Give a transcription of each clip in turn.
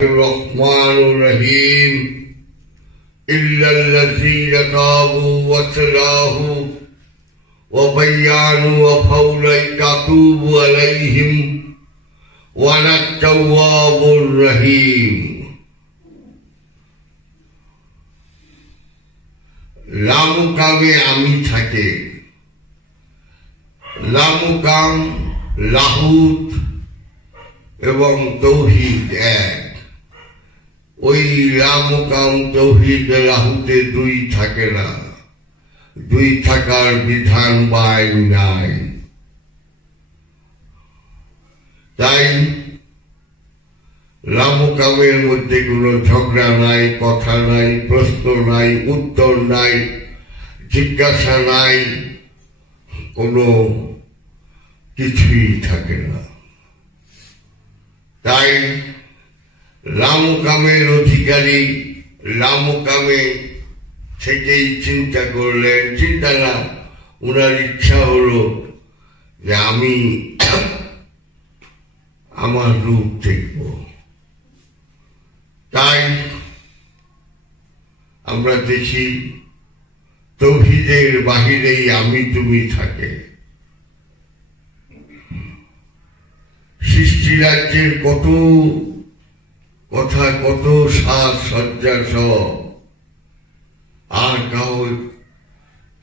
الرحمن الرحيم إلا الذين تابوا وصلحوا وبينوا فأولئك أتوب عليهم وأنا التواب الرحيم লামুকামে আমি থাকে লামুকাম লাহুত এবং তৌহিদ এক ওই লামুকাম তৌহিদ লাহুতে দুই থাকে না দুই থাকার বিধান বা আইন নাই তাই লামুকামের মধ্যে কোনো ঝগড়া নাই কথা নাই প্রশ্ন নাই উত্তর নাই জিজ্ঞাসা নাই কোনো কিছুই থাকে না তাই লামুকামের অধিকারী লামুকামে থেকেই চিন্তা করলেন চিন্তা না উনার ইচ্ছা হলো যে আমি আমার রূপ দেখব তাই আমরা দেখি তৌহিদের বাহিরেই আমি তুমি থাকে সৃষ্টি রাজ্যের কত কথা কত সাজ সজ্জা সব আর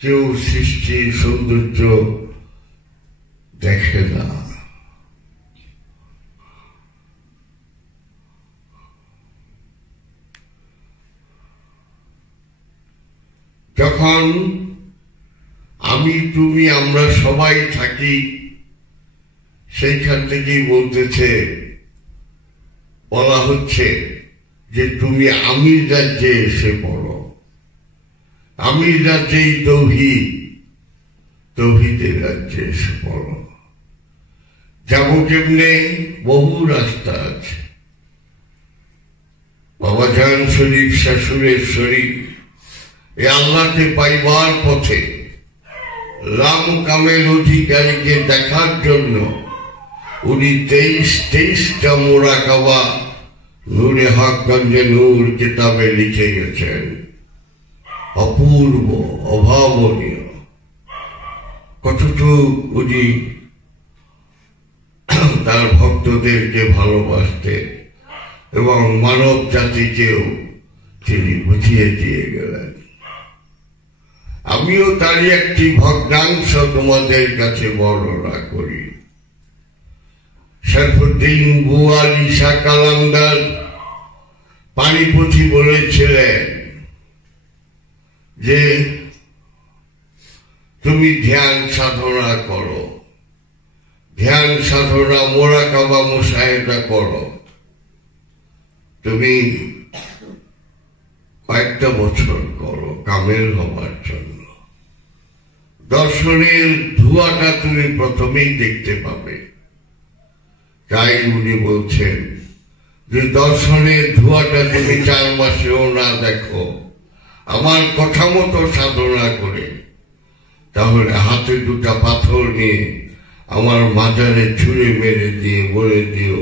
কেউ সৃষ্টির সৌন্দর্য দেখে না যখন আমি তুমি আমরা সবাই থাকি সেইখান থেকেই বলা হচ্ছে যে তুমি আমির রাজ্যে এসে পড়ো আমির রাজ্যেই তৌহিদের রাজ্যে এসে পড়ো যাবো কেমনে বহু রাস্তা আছে বাবাজান শরীফ শাশুড়ের শরীফ এ আল্লাহকে পাইবার পথে লামুকামের অধিকারীকে দেখার জন্য উনি 23টা মোরাকাবা নূরে হকগঞ্জে নূর কিতাবে লিখে গেছেন অপূর্ব অভাবনীয় কতটুকু উনি তার ভক্তদেরকে ভালোবাসতেন এবং মানব জাতিকেও তিনি বুঝিয়ে দিয়ে গেলেন আমিও তারই একটি ভগ্নাংশ তোমাদের কাছে বর্ণনা করি শরফুদ্দিন বুয়ালি শাহ কালান্দার পানিপথী বলেছিলেন যে তুমি ধ্যান সাধনা করো ধ্যান সাধনা মোরাকাবা মুশাহিদা করো তুমি কয়েকটা বছর করো কামেল হবার জন্য দর্শনের ধোঁয়াটা তুমি প্রথমেই দেখতে পাবে তাই উনি বলছেন যে দর্শনের ধোঁয়াটা তুমি 4 মাসেও না দেখো আমার কথা মতো সাধনা করে তাহলে হাতে 2টা পাথর নিয়ে আমার মাজারে ছুঁড়ে মেরে দিয়ে বলে দিও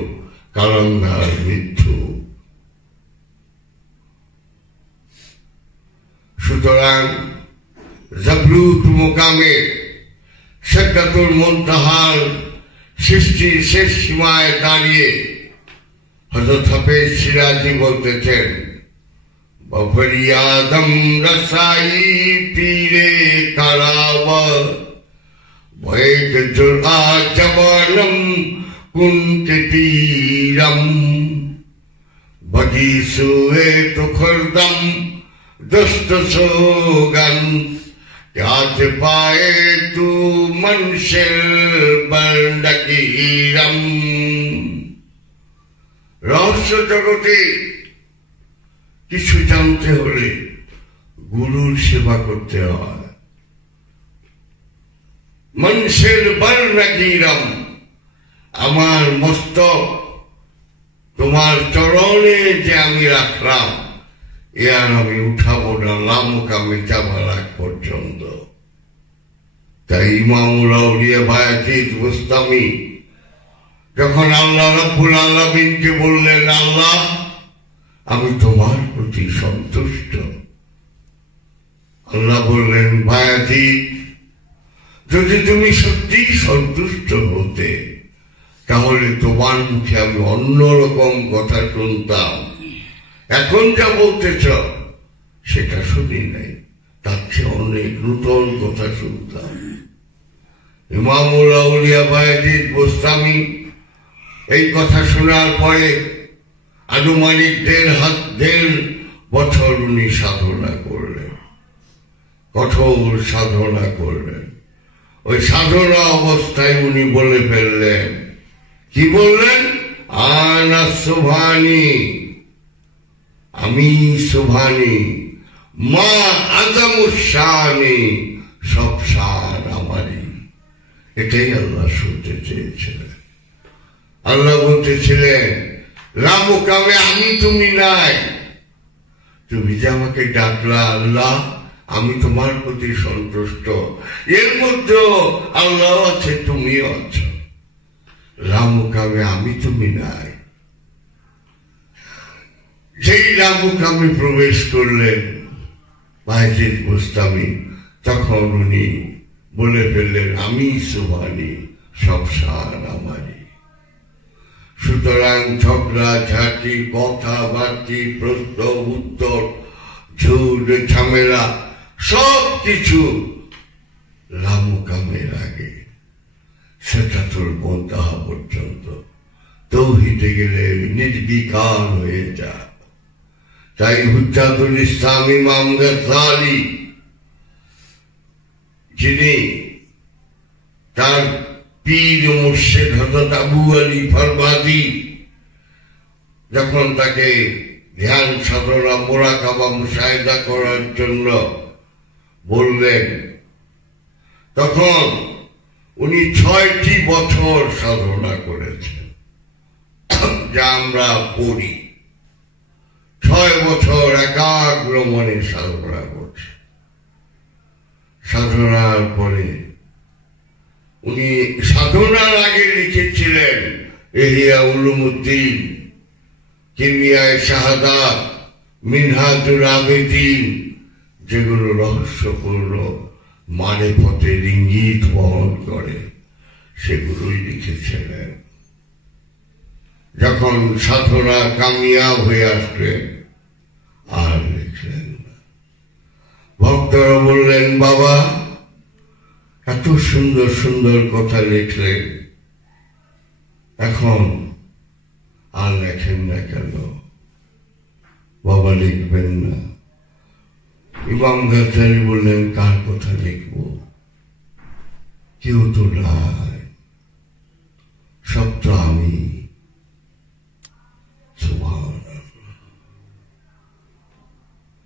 কালান্দার মৃত্যু সুতরাং জাবরুত মুকামে সিদরাতুল মুনতাহার সৃষ্টির শেষ সীমায় দাঁড়িয়ে হযরত হাফেজ সিরাজি বলতেছেন বফরিয়াদম রসাই পীরে কারাবা বৈক জুরআ জবানম কুনতে পীরম বগি সুয়ে তো খুরদম দস্ত সোগন আজ পায়ে তু মনশির বন্দগীরম রহস্য জগতে কিছু জানতে হলে গুরুর সেবা করতে হয় মনশির বন্দগীরম আমার মস্তক তোমার চরণে যে আমি রাখলাম আর আমি উঠাবো না লামুকামে যাবার আগ পর্যন্ত তাই ইমামুল আউলিয়া বায়াজিদ বুস্তামি যখন আল্লাহ রাব্বুল আলামিনকে বললেন আল্লাহ আমি তোমার প্রতি সন্তুষ্ট। আল্লাহ বললেন, বায়াজিদ, যদি তুমি সত্যি সন্তুষ্ট হতে তাহলে তোমার মুখে আমি অন্যরকম কথা শুনতাম। এখন যা বলতেছ সেটা শুনি নাই, তার চেয়ে অনেক নূতন কথা শুনতাম। ইমামুল আউলিয়া বায়াজিদ বোস্তামি এই কথা শোনার পরে আনুমানিক 1.5 বছর উনি সাধনা করলেন, কঠোর সাধনা করলেন। ওই সাধনা অবস্থায় উনি বলে ফেললেন, কি বললেন? আনা সুবহানি, আমি সুবহানি, মা আযামুশ-শানি, সব শান আমারই। এটাই আল্লাহ শুনতে চেয়েছিলেন। আল্লাহ বলতেছিলেন, রামকামে আমি তুমি নাই, তুমি যে আমাকে ডাকলা আল্লাহ, আমি তোমার প্রতি সন্তুষ্ট। এর মধ্যে আল্লাহ আছে, তুমিও আছো। রামকামে আমি তুমি নাই। যেই রামকামে প্রবেশ করলেন বায়াজিদ বোস্তামি, তখন উনি বলে ফেললেন, আমি সুবহানি, সব শান আমারই। সুতরাং ঝগড়া ঝাঁটি, কথাবার্তি, প্রশ্ন উত্তর, ঝুট ঝামেলা সব কিছু রামকামের আগে, সেটা তোর মুনতাহা পর্যন্ত। তাওহীদে গেলে নির্বিকার হয়ে যা। তাই হুজ্জাতুল ইসলাম ইমাম গাজ্জালী, যিনি তার পীর মুর্শিদ হযরত আবু আলী ফরবাদি যখন তাকে ধ্যান সাধনা, মুরাকাবা, মুশাহিদা করার জন্য বললেন, তখন উনি 6টি বছর সাধনা করেছেন, যা আমরা পড়ি। 6 বছর একাগ্র মনে সাধনা করছে। সাধনার পরে উনি সাধনার আগে লিখেছিলেন ইহয়া উলুমুদ্দিন, কিমিয়ায়ে শাহাদাত, মিনহাজুল আবেদিন, যেগুলো রহস্যপূর্ণ মারিফতের ইঙ্গিত বহন করে, সেগুলোই লিখেছিলেন। যখন সাধনা কামিয়াব হয়ে আসলেন আর লিখলেন না। ভক্তরা বললেন, বাবা এত সুন্দর সুন্দর কথা লিখলেন, এখন আর লেখেন না কেন? বাবা লিখবেন না? ইমাম গাজ্জালী বললেন, কার কথা লিখব? কেউ তো নাই, সব তো আমি।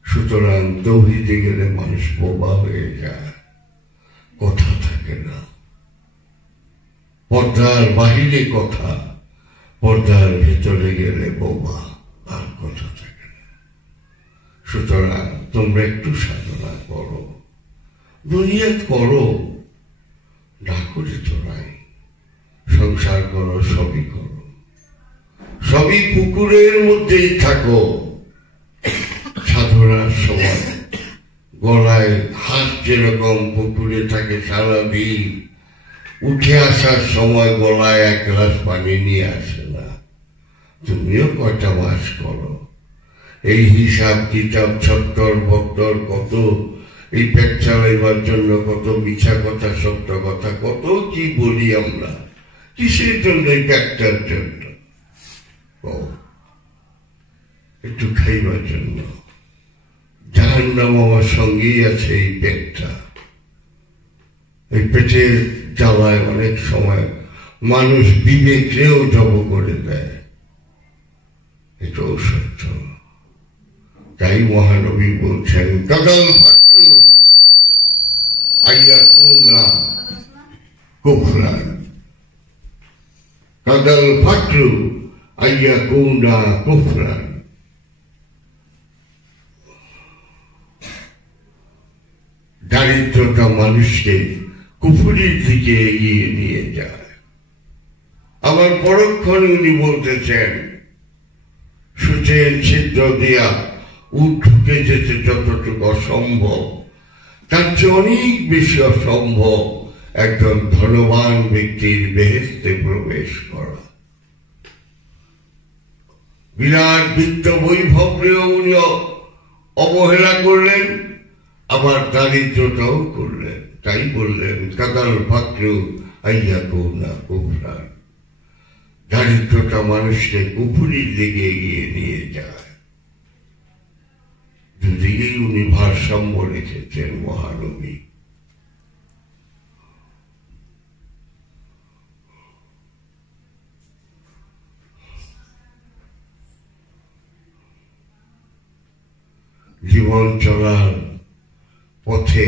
সুতরাং তাওহীদে গেলে মানুষ বোবা হয়ে যায়, কথা থাকে না। পর্দার বাহিরে কথা, পর্দার ভিতরে গেলে বোবা, আর কথা থাকে না। সুতরাং তোমরা একটু সাধনা করো, দুনিয়াত করো, না করে তো নাই। সংসার করো, সবই করো, সবই পুকুরের মধ্যেই থাকো। সাধনার সময় গলায় হাত যেরকম পুকুরে থাকে সারাদিন, উঠে আসার সময় গলায় 1 গ্লাস পানি নিয়ে আসে না। তুমিও কয়টা মাস করো, এই হিসাব কিতাব 70 কত, এই পেট চালাইবার জন্য কত মিছা কথা, সত্য কথা, কত কি বলি আমরা। কিসের জন্য? এই পেটটার জন্য, একটু খাইবার জন্য। জাহান্নাম আমার সঙ্গেই আছে এই পেটটা। এই পেটের জ্বালায় অনেক সময় মানুষ বিবেকেও জব করে দেয়, এটাও সত্য। তাই মহানবী বলছেন, কাদাল ফাটলু আইয়াকুনা কুফরান, কাদাল ফাটলু আইয়াকুনা কুফরান। দারিদ্রতা মানুষকে কুফরির দিকে এগিয়ে নিয়ে যায়। আবার পরক্ষণে উনি বলতেছেন, বিদ্যুতের ছিদ্র দিয়া ঢুকে যেতে যতটুকু অসম্ভব, তার চেয়ে অনেক বেশি অসম্ভব একজন ধনবান ব্যক্তির বেহেশতে প্রবেশ করা। বিরাট বিত্ত বৈভবেও উনি অবহেলা করলেন, আবার দারিদ্রটাও করলেন। তাই বললেন কাদাল ফাকরু আইয়া কৌনা কুফরান, দারিদ্রতা মানুষকে কুফুরির দিকে এগিয়ে নিয়ে যায়। দুদিকেই উনি ভারসাম্য রেখেছেন মহানবী। জীবন চলার পথে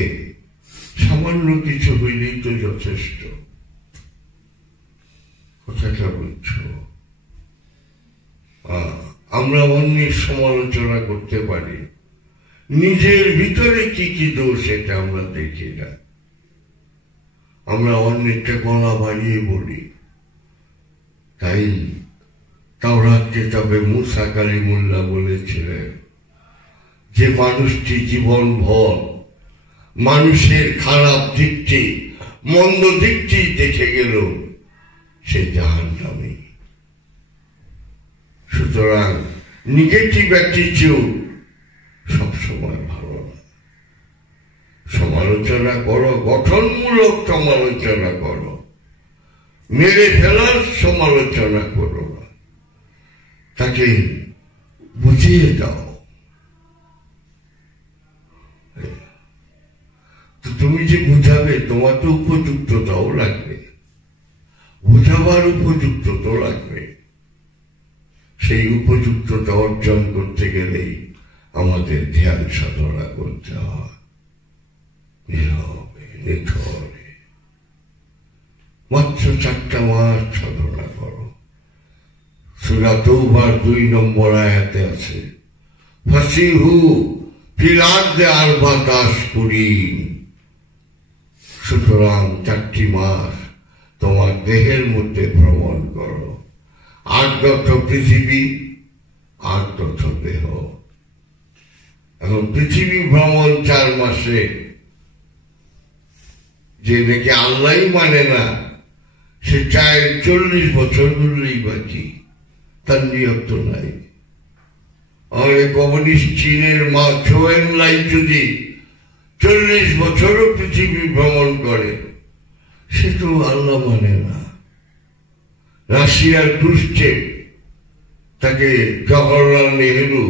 সামান্য কিছু হইলেই তো যথেষ্ট। কথাটা বুঝছ? আমরা অন্যের সমালোচনা করতে পারি, নিজের ভিতরে কি কি দোষ এটা আমরা দেখি না। আমরা অন্যেরটা গলা বাড়িয়ে বলি। তাই তাওরাত কিতাবে মুসা কালিমুল্লাহ বলেছিলেন যে মানুষটি জীবনভর মানুষের খারাপ দিকটি, মন্দ দিকটি দেখে গেল, সে জাহান্নামী। সুতরাং নেগেটিভ অ্যাটিটিউড সবসময় ভালো না। সমালোচনা করো, গঠনমূলক সমালোচনা করো, মেরে ফেলার সমালোচনা করো না, তাকে বুঝিয়ে দাও। তুমি যে বুঝাবে, তোমার তো উপযুক্ততাও লাগবে, বুঝাবার উপযুক্ততা লাগবে। সেই উপযুক্ততা অর্জন করতে গেলেই আমাদের ধ্যান সাধনা করতে হয়, নীরবে নিথরে। মাত্র 4টা মাস সাধনা করো। সূরা তাওবার 2 নম্বর আয়াতে আছে ফাসিহু ফিল আরদি আরবা'তা আশহুরিন। সুতরাং 4টি মাস তোমার দেহের মধ্যে ভ্রমণ করো। 8 পৃথিবী, 8 দেহ। এখন পৃথিবী ভ্রমণ 4 মাসে, যে নাকি আল্লাহ মানে না, সে চায় 40 বছর ধরলেই বাকি, তার নিয়ত তো নাই। আর কমিউনিস্ট চীনের মা চোয়েন লাই যদি 40 বছরও পৃথিবী ভ্রমণ করে, সে তো আল্লাহ মানে না। রাশিয়ার ক্রুশ্চেভ, তাকে জওহরলাল নেহেরু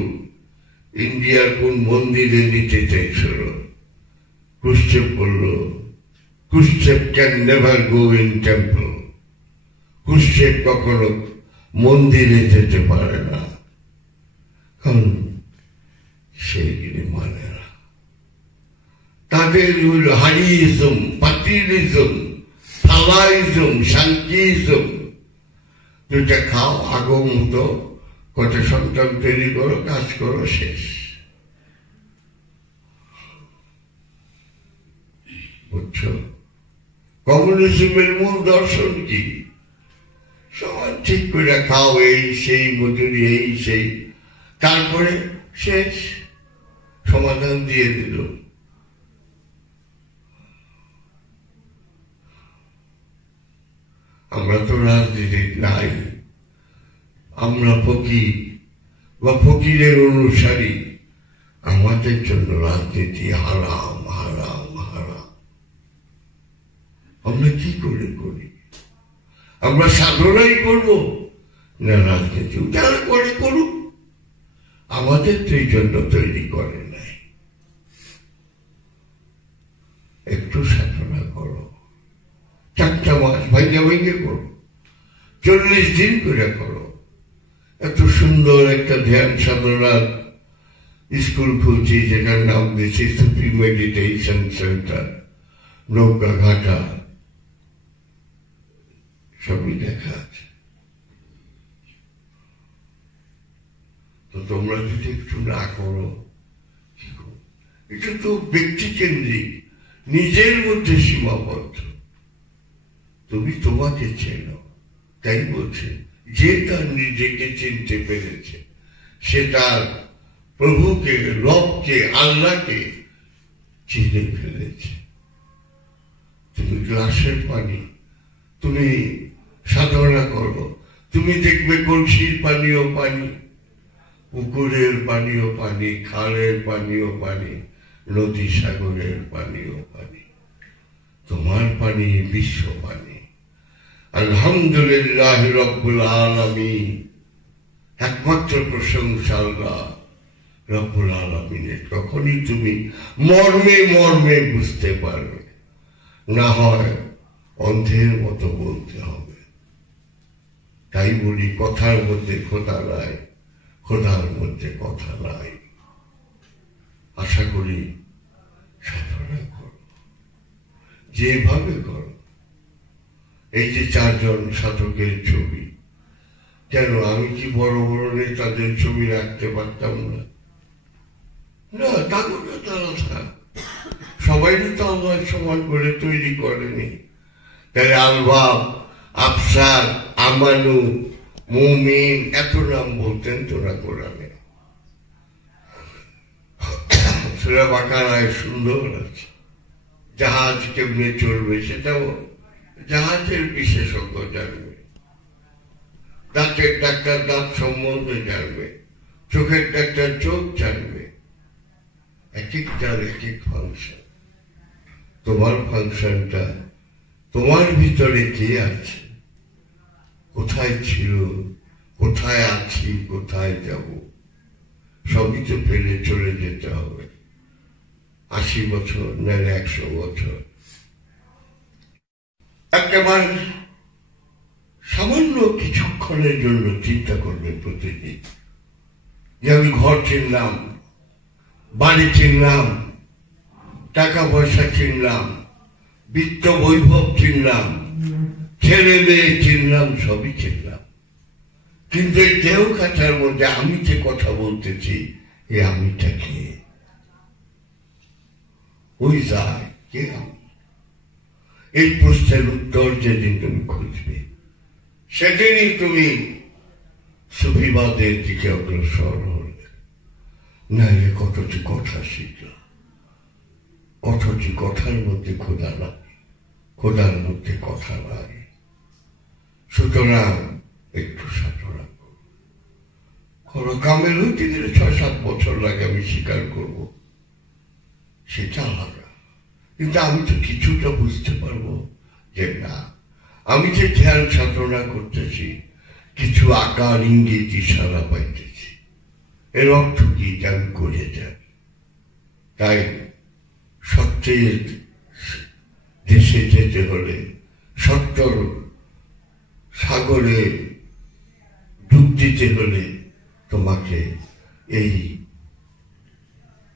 ইন্ডিয়ার কোন মন্দিরে নিতে চাইছিল। ক্রুশ্চেভ বলল, Khrushchev can never go in temple. Khrushchev কখনো মন্দিরে যেতে পারে না, কারণ সেইগুলি মানে না। তাদের হারিজম, পাটিলিজম, থালাইজম, শান্তিজম, দুইটা খাও, আগম হতো, কত সন্তান তৈরি করো, কাজ করো, শেষ। বুঝছো? কমিউনিজমের মূল দর্শন কি? সবাই ঠিক করে খাও, এই সেই, মজুরি এই সেই, তারপরে শেষ, সমাধান দিয়ে দিল। আমরা তো রাজনীতি নাই, আমরা ফকির বা ফকিরের অনুসারী। আমাদের জন্য রাজনীতি হারাম, হারাম, হারাম। আমরা কি করে করি? আমরা সাধনাই করব না রাজনীতি? যারা করে করুক, আমাদের তো এই জন্য তৈরি করে নাই। একটু সাধনা করো, 4টা মাস ভাইয়া ভাইয়া করো, 40 দিন করে করো। এত সুন্দর একটা ধ্যান সাধনার স্কুল খুলছি, যেটার নাম দিয়েছি সুফি মেডিটেশন সেন্টার, নৌকা ঘাটা, সবই দেখা আছে। তো তোমরা যদি একটু না করো, কি করো? এটা তো ব্যক্তি কেন্দ্রিক, নিজের মধ্যে সীমাবদ্ধ। তুমি তোমাকে চেনো, তাই বলছে যে তার নিজেকে চিনতে পেরেছে সে তার প্রভুকে, রবকে, আল্লাহকে চিনে ফেলেছে। তুমি গ্লাসের পানি, তুমি সাধনা করো, তুমি দেখবে কলসির পানিও পানি, পুকুরের পানিও পানি, খালের পানিও পানি, নদী সাগরের পানিও পানি, তোমার পানি বিশ্ব পানি। আলহামদুলিল্লাহ রব্বুল আলামিন, একমাত্র প্রশংসা আল্লাহ রব্বুল আলামিনের। তখনই তুমি মর্মে মর্মে বুঝতে পারবে, না হয় অন্ধের মতো বলতে হবে। তাই বলি, কথার মধ্যে খোদা নাই, খোদার মধ্যে কথা নাই। আশা করি সাধনা করো, যেভাবে করো। এই যে 4 জন সাধকের ছবি, কেন আমি কি বড় বড় নেতাদের ছবি রাখতে পারতাম না? না, তাদের তারা সবাই তো আল্লাহ সমান করে তৈরি করেনি। তাহলে আলবাব, আফসার, আমানু, মুমিন এত নাম বলতেন তোরা কোরআনে। সূরা বাকারায় সুন্দর আছে, জাহাজ কেমনে চলবে সেটাও জাহাজের বিশেষজ্ঞ জানবে, দাঁতের ডাক্তার দাঁত সম্বন্ধে জানবে, চোখের ডাক্তার চোখ জানবে। এক একটার এক এক ফাংশন। তোমার ফাংশনটা, তোমার ভিতরে কে আছে, কোথায় ছিল, কোথায় আছি, কোথায় যাব, সবই তো ফেলে চলে যেতে হবে। 80 বছর না 100 বছর। একেবারে সামান্য কিছুক্ষণের জন্য চিন্তা করবে প্রতিদিন যে আমি ঘর চিনলাম, বাড়ি চিনলাম, টাকা পয়সা চিনলাম, বিত্ত বৈভব চিনলাম, ছেলে মেয়ে চিনলাম, সবই চিনলাম, কিন্তু এই দেহ খাঁচার মধ্যে আমি যে কথা বলতেছি, এই আমিটা কে? ওই যায় কে আমি? এই প্রশ্নের উত্তর যেদিন তুমি খুঁজবে, সেদিনই তুমি সুফিবাদের দিকে অগ্রসর হলে। নাহলে কতটি কথা শিখলাম, কতটি কথার মধ্যে খোদা নাই, খোদার মধ্যে কথা নাই। সুতরাং একটু সাধনা করো। কামেল হইতে গেলে 6-7 বছর লাগে, আমি স্বীকার করব, সেটা আলাদা। কিন্তু আমি তো কিছুটা বুঝতে পারবো যে না, আমি যে ধ্যান সাধনা করতেছি, কিছু আকার ইঙ্গিত ইশারা পাইতেছি, এর অর্থ কি আমি করে যাই। তাই সত্যের দেশে যেতে হলে, সত্যর সাগরে ডুব দিতে হলে তোমাকে এই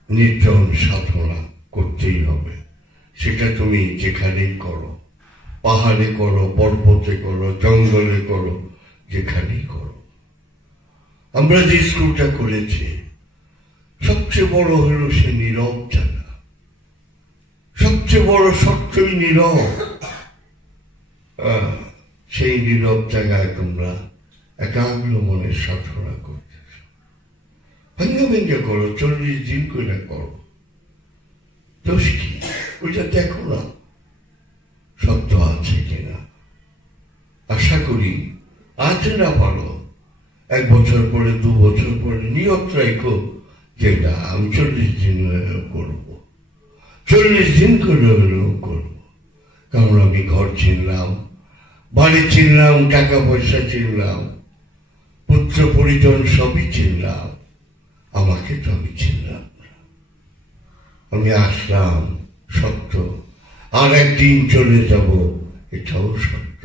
নির্জন সাধনা করতেই হবে। সেটা তুমি যেখানেই করো, পাহাড়ে করো, পর্বতে করো, জঙ্গলে করো, যেখানেই করো। আমরা যে স্কুলটা করেছি, সবচেয়ে বড় হলো সে নীরব জায়গা। সবচেয়ে বড় সত্যই নীরব। সেই নীরব জায়গায় তোমরা একাগ্র মনের সাধনা করতেছ। ভেঙে ভেঙে করো, 40 দিন করে করো, দোষ কি? ওইটা দেখো না সত্য আছে কিনা। আশা করি আজ না পারো, 1 বছর পরে, 2 বছর পরে নিয়ত রাখো যে না, আমি 40 দিন করবো, 40 দিন করে হলেও করবো। কারণ আমি ঘর চিনলাম, বাড়ি চিনলাম, টাকা পয়সা চিনলাম, পুত্র পরিজন সবই চিনলাম, আমাকে তো আমি চিনলাম না। আমি আসলাম সত্য, আর একদিন চলে যাব, এটাও সত্য।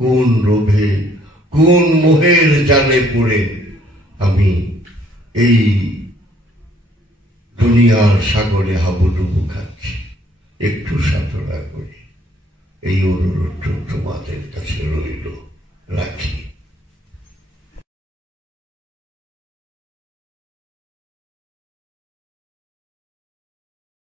কোন লোভে, কোন মোহের জালে পড়ে আমি এই দুনিয়ার সাগরে হাবুডুবু খাচ্ছি। একটু সাধনা করি, এই অনুরোধ তোমাদের কাছে রইল, রাখি।